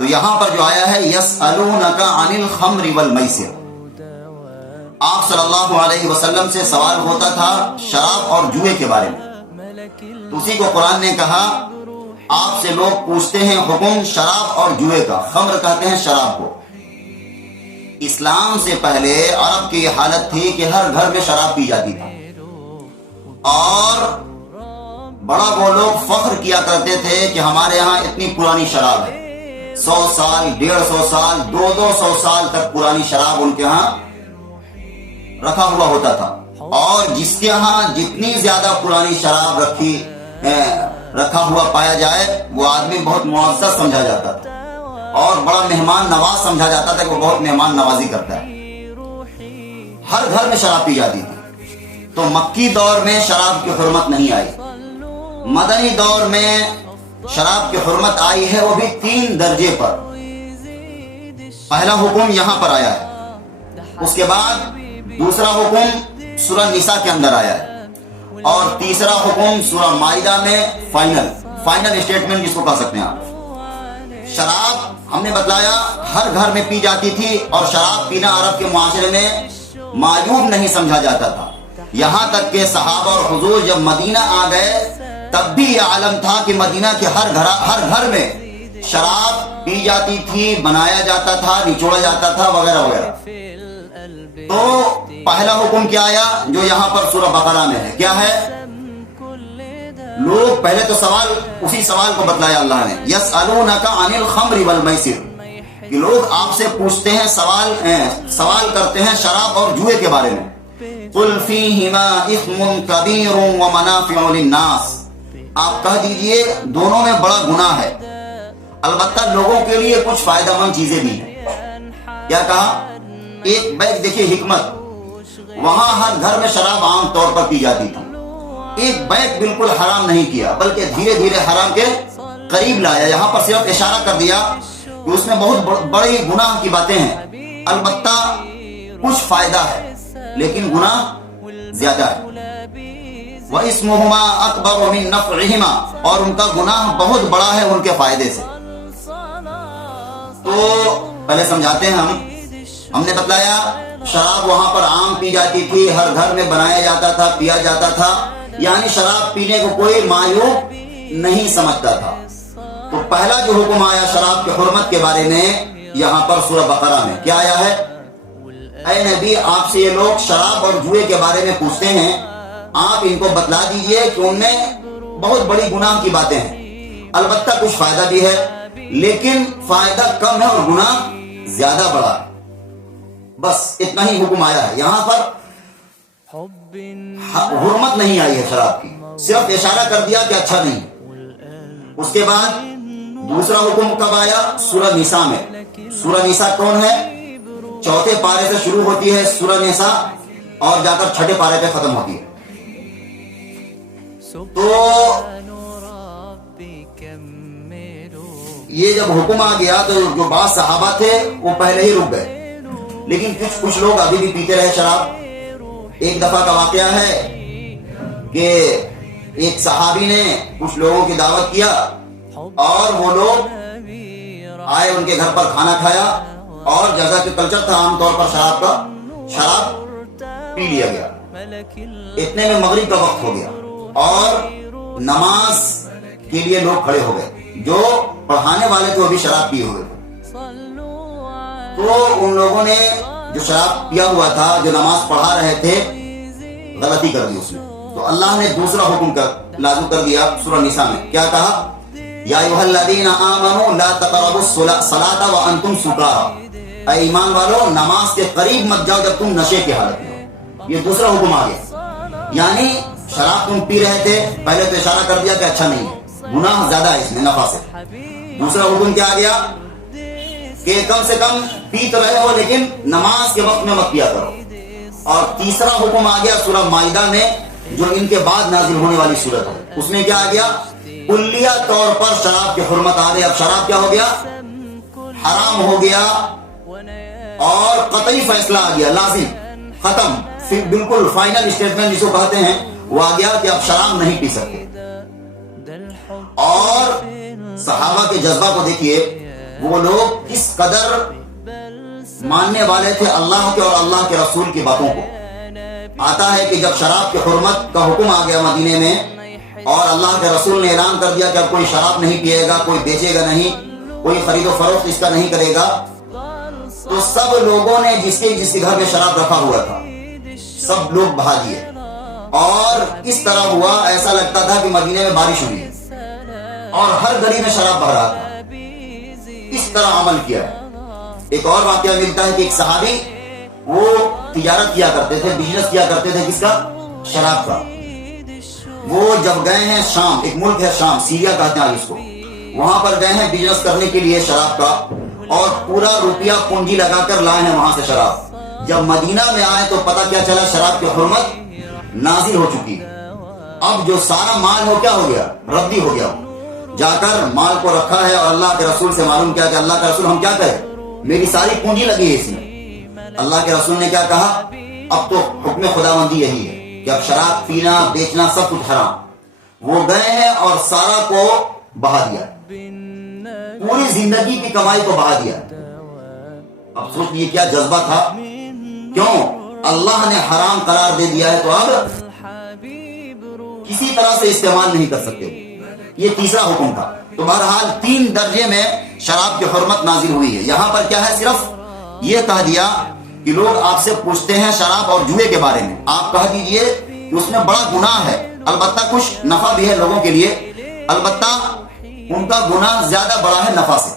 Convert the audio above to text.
تو یہاں پر جو آیا ہے یسألونک عن الخمر والمیسر، آپ صلی اللہ علیہ وسلم سے سوال ہوتا تھا شراب اور جوئے کے بارے میں، تو اسی کو قرآن نے کہا آپ سے لوگ پوچھتے ہیں حکم شراب اور جوئے کا، خمر کہتے ہیں شراب کو۔ اسلام سے پہلے عرب کی یہ حالت تھی کہ ہر گھر میں شراب پی جاتی تھی، اور بڑا وہ لوگ فخر کیا کرتے تھے کہ ہمارے ہاں اتنی پرانی شراب ہے، 100 سال 150 سال 200 سال تک پرانی شراب ان کے ہاں رکھا ہوا ہوتا تھا، اور جس کے ہاں جتنی زیادہ پرانی شراب رکھا ہوا پایا جائے وہ آدمی بہت معزز سمجھا جاتا تھا، اور بڑا مہمان نواز سمجھا جاتا تھا کہ وہ بہت مہمان نوازی کرتا ہے۔ ہر گھر میں شراب پی جاتی تھی۔ تو مکی دور میں شراب کی حرمت نہیں آئی، مدنی دور میں شراب کی حرمت آئی ہے، وہ بھی 3 درجے پر۔ پہلا حکم یہاں پر آیا ہے، اس کے بعد دوسرا حکم سورہ نساء کے اندر آیا ہے، اور تیسرا حکم سورہ مائدہ میں فائنل اسٹیٹمنٹ جس کو کہہ سکتے ہیں آپ۔ شراب ہم نے بتلایا ہر گھر میں پی جاتی تھی، اور شراب پینا عرب کے معاشرے میں معیوب نہیں سمجھا جاتا تھا، یہاں تک کہ صحابہ اور حضور جب مدینہ آ گئے تب بھی یہ عالم تھا کہ مدینہ کے ہر گھر میں شراب پی جاتی تھی، بنایا جاتا تھا، نچوڑا جاتا تھا، وغیرہ وغیرہ۔ تو پہلا حکم کیا آیا جو یہاں پر سورہ بقرہ میں ہے، کیا ہے؟ لوگ پہلے تو اسی سوال کو بتلایا اللہ نے، یسألونک عن الخمر والمیسر، کہ لوگ آپ سے پوچھتے ہیں سوال کرتے ہیں شراب اور جوئے کے بارے میں۔ قل فیہما اثم کبیر ومنافع للناس، آپ کہہ دیجئے دونوں میں بڑا گناہ ہے، البتہ لوگوں کے لیے کچھ فائدہ مند چیزیں بھی ہیں۔ کیا کہا؟ ایک بیگ دیکھیے حکمت، وہاں ہر گھر میں شراب عام طور پر پی جاتی تھی، ایک بیگ بالکل حرام نہیں کیا بلکہ دھیرے دھیرے حرام کے قریب لایا، یہاں پر صرف اشارہ کر دیا کہ اس میں بہت بڑی گناہ کی باتیں ہیں، البتہ کچھ فائدہ ہے لیکن گناہ زیادہ ہے۔ وَإِسْمُهُمَا أَكْبَرُ مِن نَفْعِهِمَا، اور ان کا گناہ بہت بڑا ہے ان کے فائدے سے۔ تو پہلے سمجھاتے ہیں ہم نے بتلایا شراب وہاں پر عام پی جاتی تھی، ہر گھر میں بنایا جاتا تھا، پیا جاتا تھا، یعنی شراب پینے کو کوئی معیوب نہیں سمجھتا تھا۔ تو پہلا جو حکم آیا شراب کی حرمت کے بارے میں یہاں پر سورہ بقرہ میں کیا آیا ہے؟ اے نبی آپ سے یہ لوگ شراب اور جوئے کے بارے میں پوچھتے ہیں، آپ ان کو بتلا دیجئے کہ ان میں بہت بڑی گناہ کی باتیں ہیں، البتہ کچھ فائدہ بھی ہے لیکن فائدہ کم ہے اور گناہ زیادہ بڑا ہے۔ بس اتنا ہی حکم آیا ہے، یہاں پر حرمت نہیں آئی ہے شراب کی، صرف اشارہ کر دیا کہ اچھا نہیں۔ اس کے بعد دوسرا حکم کب آیا؟ سورہ نساء میں۔ سورہ نساء کون ہے؟ 4 پارے سے شروع ہوتی ہے سورہ نساء اور جا کر 6 پارے پہ ختم ہوتی ہے۔ تو یہ جب حکم آ گیا تو جو بعض صحابہ تھے وہ پہلے ہی رک گئے، لیکن کچھ لوگ ابھی بھی پیتے رہے شراب۔ ایک دفعہ کا واقعہ ہے کہ ایک صحابی نے کچھ لوگوں کی دعوت کیا اور وہ لوگ آئے، ان کے گھر پر کھانا کھایا، اور جیسا کہ کلچر تھا عام طور پر شراب پی لیا گیا۔ اتنے میں مغرب کا وقت ہو گیا اور نماز کے لیے لوگ کھڑے ہو گئے، جو پڑھانے والے تھے وہ بھی شراب پیے ہوئے تھے۔ تو ان لوگوں نے جو شراب پیا ہوا تھا، جو نماز پڑھا رہے تھے، غلطی کر دی اس میں، تو اللہ نے دوسرا حکم لاگو کر دیا سورہ نساء میں۔ کیا کہا؟ یا ایھا الذین آمنوا لا تقربوا الصلاۃ وانتم سکارى، اے ایمان والو نماز کے قریب مت جاؤ جب تم نشے کی حالت میں ہو۔ یہ دوسرا حکم آ گیا، یعنی شراب تم پی رہے تھے، پہلے تو اشارہ کر دیا کہ اچھا نہیں ہے، گناہ زیادہ ہے اس میں نفع سے۔ دوسرا حکم کیا آ گیا کہ کم سے کم پی تو رہے ہو لیکن نماز کے وقت میں مت پیا کرو۔ اور تیسرا حکم آ گیا سورہ مائدہ میں، جو ان کے بعد نازل ہونے والی سورت ہے، اس میں کیا آ گیا؟ کلیہ طور پر شراب کی حرمت آ گئی۔ اب شراب کیا ہو گیا؟ حرام ہو گیا، اور قطعی فیصلہ آ گیا، لازم، ختم، پھر بالکل فائنل اسٹیٹمنٹ جس کو کہتے ہیں وہ آ گیا کہ اب شراب نہیں پی سکتے۔ اور صحابہ کے جذبہ کو دیکھیے، وہ لوگ کس قدر ماننے والے تھے اللہ کے اور اللہ کے رسول کی باتوں کو۔ آتا ہے کہ جب شراب کی حرمت کا حکم آ گیا مدینے میں اور اللہ کے رسول نے اعلان کر دیا کہ اب کوئی شراب نہیں پیے گا، کوئی بیچے گا نہیں، کوئی خرید و فروخت اس کا نہیں کرے گا، تو سب لوگوں نے جس کے گھر میں شراب رکھا ہوا تھا سب لوگ بہا دیے، اور اس طرح ہوا ایسا لگتا تھا کہ مدینے میں بارش ہوئی اور ہر گلی میں شراب بہ رہا تھا۔ اس طرح عمل کیا ہے۔ ایک اور واقعہ ملتا ہے کہ ایک صحابی وہ تجارت کیا کرتے تھے، بزنس کیا کرتے تھے، کس کا؟ شراب کا۔ وہ جب گئے ہیں شام، ایک ملک ہے شام، سیریا کہتے ہیں اس کو، وہاں پر گئے ہیں بزنس کرنے کے لیے شراب کا، اور پورا روپیہ پونجی لگا کر لائے ہیں وہاں سے شراب۔ جب مدینہ میں آئے تو پتہ کیا چلا شراب کی حرمت نازل ہو چکی ہے۔ اب جو سارا مال ہو کیا ہو گیا؟ ردی ہو گیا۔ جا کر مال کو رکھا ہے اور اللہ کے رسول سے معلوم کیا کہ اللہ کے رسول ہم کیا کریں، میری ساری پونجی لگی ہے اس میں۔ اللہ کے رسول نے کیا کہا؟ اب تو حکم خداوندی یہی ہے کہ اب شراب پینا بیچنا سب کچھ حرام۔ وہ گئے ہیں اور سارا کو بہا دیا، پوری زندگی کی کمائی کو بہا دیا۔ اب سوچ یہ کیا جذبہ تھا، کیوں اللہ نے حرام قرار دے دیا ہے تو اب کسی طرح سے استعمال نہیں کر سکتے۔ یہ تیسرا حکم تھا۔ تو بہرحال 3 درجے میں شراب کی حرمت نازل ہوئی ہے۔ یہاں پر کیا ہے، صرف یہ کہہ دیا کہ لوگ آپ سے پوچھتے ہیں شراب اور جوئے کے بارے میں، آپ کہہ دیجئے کہ اس میں بڑا گناہ ہے، البتہ کچھ نفع بھی ہے لوگوں کے لیے، البتہ ان کا گناہ زیادہ بڑا ہے نفع سے۔